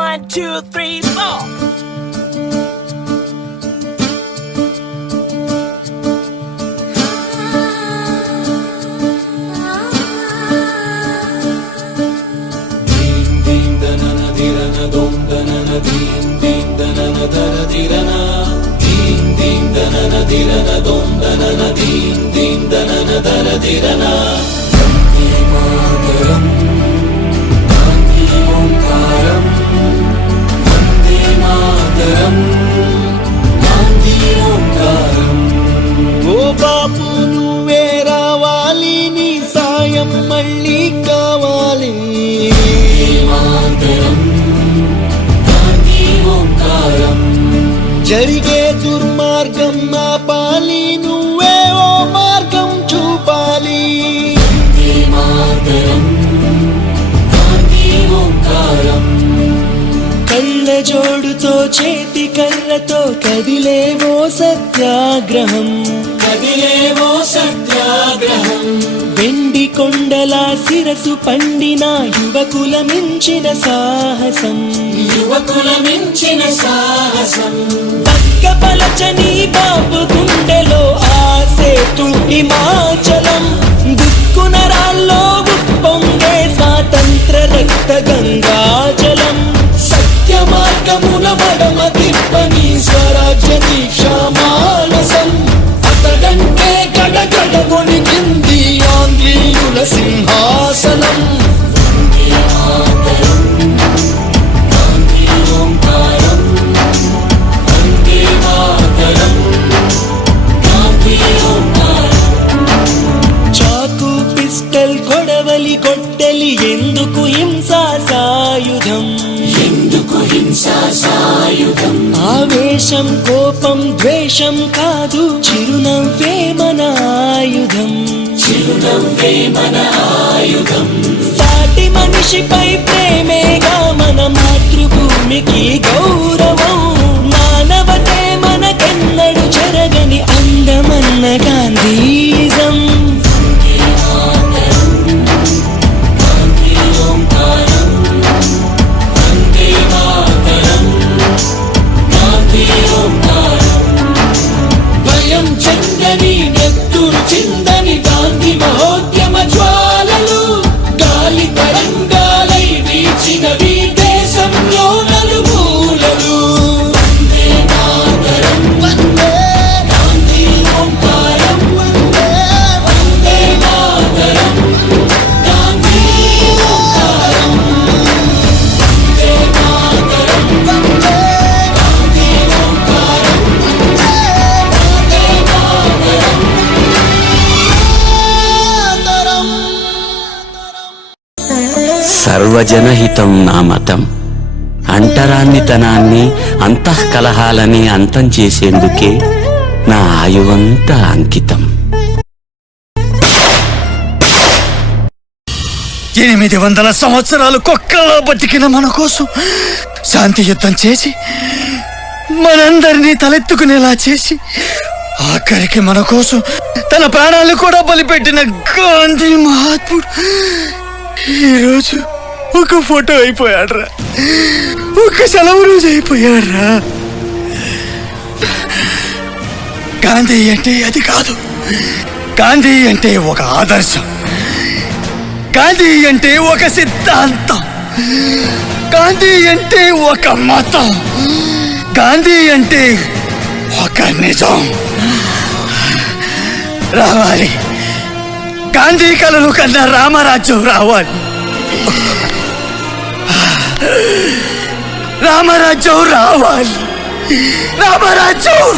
1, 2, 3, 4. ఓ బాపు నువ్వే రావాలి, నీ సాయం మళ్ళీ కావాలి. జరిగే దుర్మార్గం ఆపాలి, నువ్వే ఓ మార్గం చూపాలి. కళ్ళ జోడుతో చేతి కర్రతో కదిలేవో సత్యాగ్రహం, వెండి కొండల శిరసు పండిన యువకుల మించిన సాహసం, పక్కపలచని బాబు గుండెలో ఆసేతు హిమాచలం, దుక్కున రాల్లో ఉప్పొంగే స్వాతంత్ర రక్త గంగాజలం. సత్య మార్గముల మడమ తిప్పని స్వరాజ్య దీక్షా మానసం, అతడంటే గడగడ వణికింది ఆంగ్లేయుల సింహాసనం. చాకు పిస్టల్ కొడవలి గొడ్డలి ఎందుకు హింసా సాయుధం, ఆవేశం కోపం ద్వేషం కాదు, చిరునవ్వే మన ఆయుధం. సాటి మనిషిపై ప్రేమేగా మన మాతృభూమికి గౌరవం. మానవతే మనకెన్నడు చెరగని అందమన్న గాంధీజం. భయం చెందని నెత్తురు చిందని గాంధీ మహోద్యమ జ్వాలలు, గాలి తరంగాలై వీచినవి దేశంలో నలుమూలలు. వందే మాతరం, వందే గాంధీ ఓంకారం, వందే మాతరం, గాంధీ ఓంకారం, వందే మాతరం, వందే గాంధీ ఓంకారం, వందే మాతరం. సర్వజనహితం నా మతం. అంటరాన్నితనాన్ని అంతఃకలహాలని అంతం చేసేందుకే నా ఆయువంతా అంకితం. 800 సంవత్సరాలు కుక్కల్లో బతికిన మన కోసం శాంతి యుద్ధం చేసి మనందరినీ తలెత్తుకునేలా చేసి ఆఖరికి మన కోసం తన ప్రాణాలు కూడా బలిపెట్టిన గాంధీ మహాత్ముడు ఈరోజు ఒక ఫోటో అయిపోయాడ్రా, ఒక సెలవు రోజు అయిపోయాడ్రా. గాంధీ అంటే అది కాదు, గాంధీ అంటే ఒక ఆదర్శం, గాంధీ అంటే ఒక సిద్ధాంతం, గాంధీ అంటే ఒక మతం, గాంధీ అంటే ఒక నిజం. రావాలి, గాంధీ కలలు కన్నా రామరాజ్యం రావాలి, రామరాజ్యం రావాలి, రామరాజ్యం.